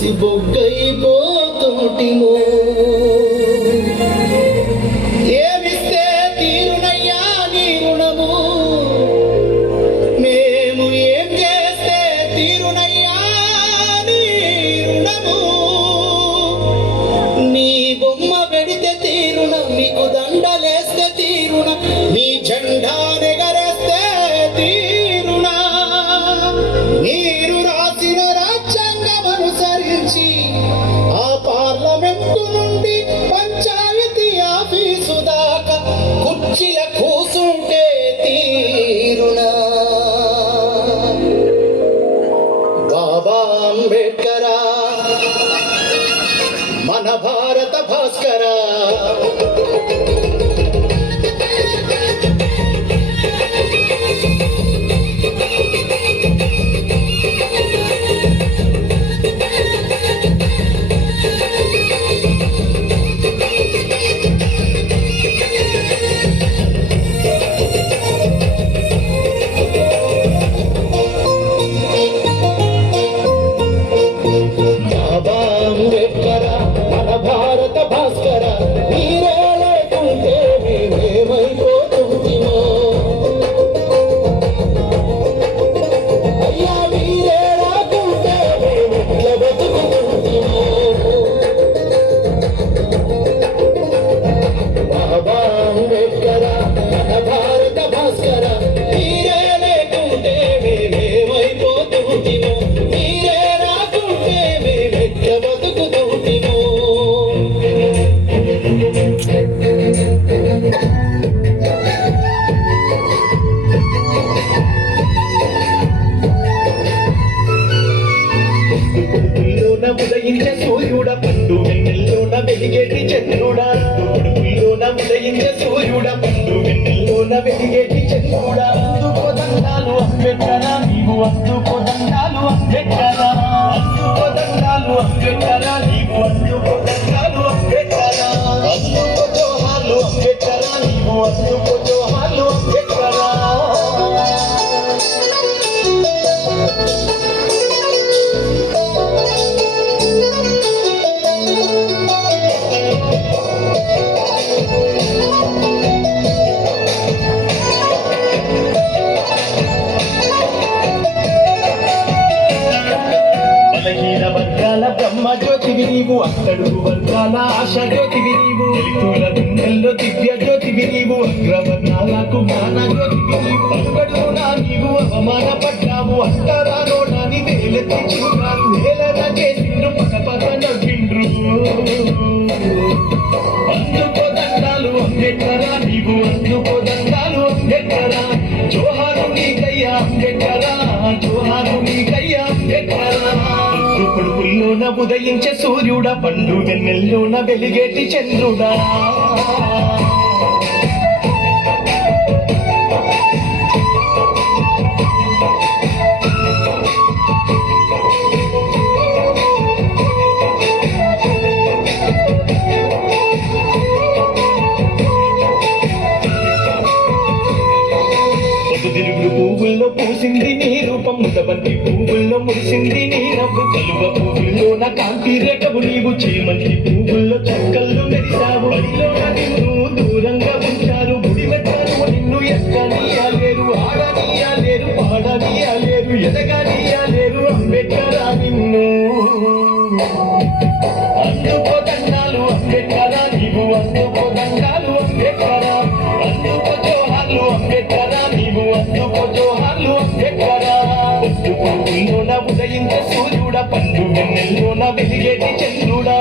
పసి బొగ్గైపోతుంటిమో ఏమిస్తే తీరునయ్యా నీ రుణము మేము ఏం చేస్తే తీరునయ్యా నీ రుణము నీ బొమ్మ పెడితే తీరున మీకు దండలేస్తే తీరున నీ జెండా నెగరేస్తే తీరునా మీరు రాసిన రాజ్యాంగం అనుసరించి ఆ పార్లమెంటు నుండి పంచాయతీ ఆఫీసు దాకా కుర్చీల కూసుంటే తీరునా బాబా అంబేడ్కరా మన భారత భాస్కరా ఉదయించే సూర్యుడ పండు వెన్నెల్లోన వెలిగేటి చంద్రుడా ఉడుపుల్లోన ఉదయించే సూర్యుడ పండు వెన్నెల్లోన వెలిగేటి చంద్రుడా అందుకో దండాలు అంబేడ్కరా నీవు అందుకో దండాలు అంబేడ్కరా అందుకో దండాలు అంబేడ్కరా నీవు అందుకో దండాలు అంబేడ్కరా అందుకో జోహార్లు అంబేడ్కరా నీవు అందుకో జోహార్లు అంబేడ్కరా బ్రహ్మ జ్యోతివి నీవు అట్టడుగు వర్గాల ఆశ జ్యోతివి నీవు దళితుల గుండెల్లో దివ్య జ్యోతివి నీవు అగ్రవర్ణాలకు జ్ఞాన జ్యోతివి నీవు అడుగడుగునా నీవు అవమానపడ్డావు అంటరానోడాని వేలెత్తి చూడాలు వేలన చేసిండ్రు పద నవ్విండ్రు అందుకో దండాలు అంబేడ్కరా నీవు అందుకో దండాలు అంబేడ్కరా జోహారు నీకయ్యా అంబేడ్కరా జోహారు నీకయ్యా అంబేడ్కరా కొడుకుల్లోన ఉదయించే సూర్యుడా పండు వెన్నెల్లోన వెలిగేటి చంద్రుడా తిరుగుడు పువ్వుల్లో పూసింది నీ రూపం ముదబంతి పువ్వుల్లో మురిసింది నీ నవ్వు కలువ పువ్వుల్లోన కాంతి రేఖవు నీవు చేమంతి పువ్వుల్లో చక్కళ్ళు మెరిసావు బడిలోన నిన్ను దూరంగా ఉంచారు గుడి మెట్టారు నిన్ను ఎక్కనీయలేరు ఆడనీయలేరు పాడనీయలేరు ఎదగనీయలేరు అంబేడ్కరా నిన్ను అందుకో దండాలు అంబేడ్కరా నీవు అందుకో దండాలు అంబేడ్కరా అందుకో జోహార్లు అంబేడ్కరా నీవు అందుకో జోహార్లు అంబేడ్కరా పొద్దుపూర్లోన ఉదయించే సూర్యుడా పండు వెన్నెల్లోన వెలిగేటి చంద్రుడా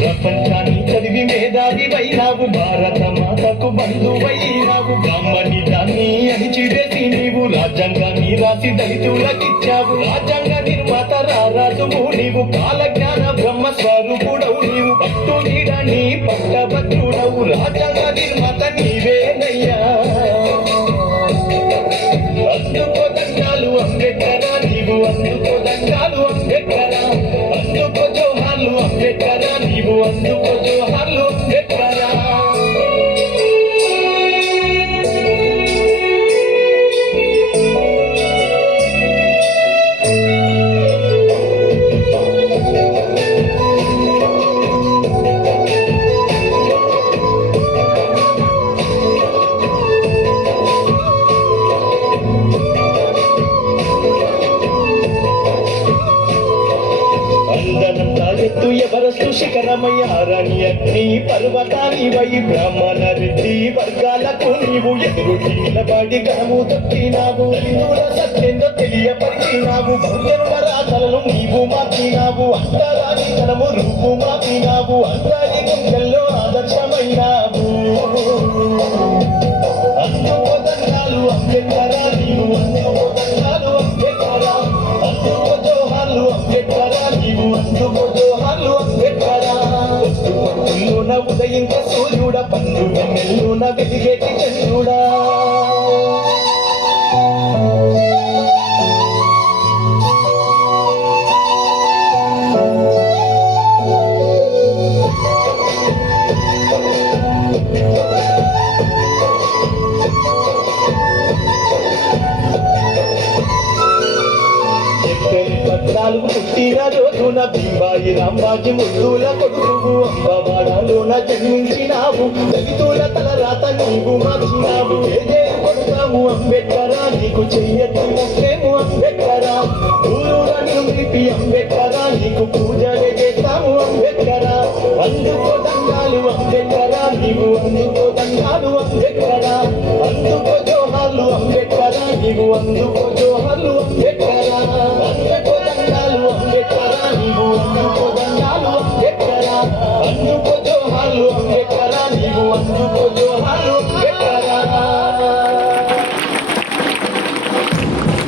ప్రపంచాన్ని చదివి మేధావివైనావు భారత మాతకు బంధువైనావు బ్రాహ్మణి దాన్ని అణిచివేసి నీవు రాజ్యాంగాన్ని రాసి దళితులకిచ్చావు రాజ్యాంగ నిర్మాత రారాజువు నీవు కాలజ్ఞాన బ్రహ్మ స్వరూపుడవు నీవు పట్టు నీడని పట్టభద్రుడవు రాజ్యాంగ నిర్మాత నీవేనయ్యా అందుకో దండాలు కొండనంతా ఎత్తు ఎవరస్తు శిఖరమయ్యారని అగ్ని పర్వతాని వై బ్రాహ్మణ రెడ్డి వర్గాలకు నీవు ఎదురు నిలబడి గణము తొక్కినావు హిందువుల సత్యంగా తెలియపరిచినావు బహుజనుల రాతలను నీవు మార్చినావు అంతరాని తనము రూపు మార్చినావు అంతరి గుండెల్లో ఆదర్శమైనావు అందుకో దండాలు అంబేద్కరా నీవు అందుకో దండాలు అంబేద్కరా అందుకో జోహార్లు అంబేద్కరా నీవు అందుకో జోహార్లు అంబేద్కరా పొద్దుపొద్దులోన ఉదయించ సూర్యుడ పండు వెన్నెల్లోన వెలిగేటి చంద్రుడా పద్నాలుగు పుట్టిన రోజున భీమాయి రాంబాజీ ముద్దుల కొడుకు అంబవాడలోన జన్మించినావు దళితుల తల రాత నీవు మార్చినావు ఏదే కొడుతాము అంబేద్కరా నీకు చెయ్యెత్తి మొక్కేము అంబేద్కరా ఊరూరని నిలిపి అంబేద్కరా నీకు పూజలే చేస్తాము అంబేద్కరా అందుకో దండాలు అంబేద్కరా నీవు అందుకో దండాలు అంబేద్కరా అందుకో జోహార్లు అంబేద్కరా నీవు అందుకో జోహార్లు అంబేద్కరా అందుకో దండాలు అంబేద్కరా నీవు అందుకో దండాలు అంబేద్కరా అందుకో జోహార్లు అంబేద్కరా నీవు అందుకో